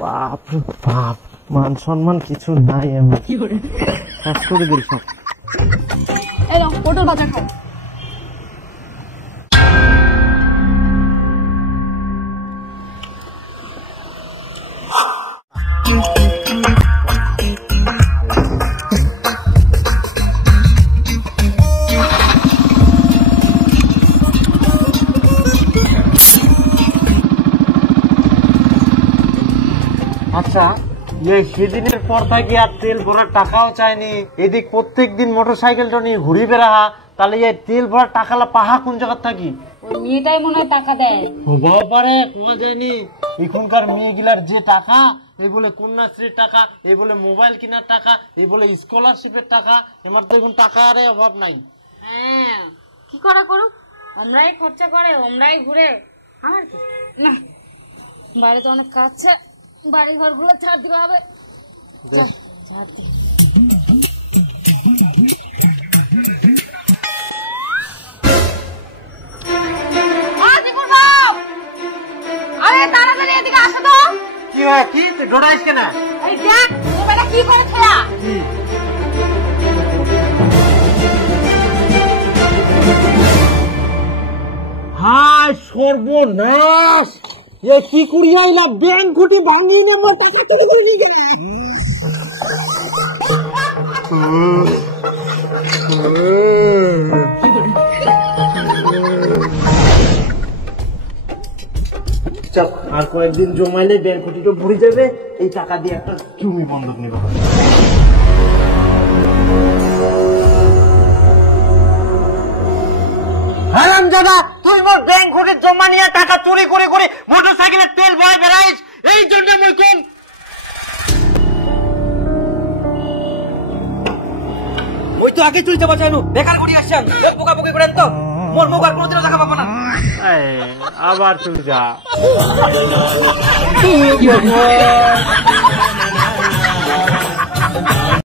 বাপ বাপ, মান সম্মান কিছু নাই। আমি শেষ করে দিল সব। পটল ভাজা খাও। আচ্ছা, সেদিনের পর থেকে আর তেল ভরার টাকাও চায়নি। এদিক প্রত্যেক দিন মোটরসাইকেলটা নিয়ে ঘুরি বেড়াহা, তাহলে এই তেল ভরার টাকালা পাহা কোন জায়গার থাকি? ওই মেয়েটাই মনে হয় টাকা দেয়। হবার পারে, কোয়া যায়নি। এখনকার মেয়েগুলার যে টাকা, এই বলে কন্যাশ্রীর টাকা, এই বলে মোবাইল কেনার টাকা, এই বলে স্কলারশিপের টাকা। আমার তো এখন টাকার অভাব নাই। হ্যাঁ, কি করা করুক, আমরাই খরচা করে, আমরাই ঘুরে। আমার কি না, বাইরে তো অনেক কাজ আছে, বাড়ি ঘর গুলো ছাড় দিতে হবে। আরে তাড়াতাড়ি এদিকে আসো তো। কি হয়, কি ডোড়াইস কেন? এই দেখ মোবাইলটা কি করে খেলা। হায় সর্বনাশ, এ কি করিয়া এলাম? ব্যাংক ঘুটি ভাঙিয়ে নেবো, টাকা তুলে দিয়ে গেল। আর কয়েকদিন জমাইলে ব্যাংক ঘুটিটা ভরে যাবে। এই টাকা দিয়ে একটা জমি বন্ধক নেব। হারামজাদা, তুই মোর ব্যাংক ঘুটে জমা নিয়ে টাকা চুরি করে করে মোটরসাইকেলের তেল ভরে বেড়াইস। এই জন্য মই কোন ওই তো আগে চুরি যাবা চাইনু, বেকার করি আসছেন পোকা পোকা করেন তো মোর মুখ আর কোনোদিনও দেখা পাবো না। আবার তুই যা।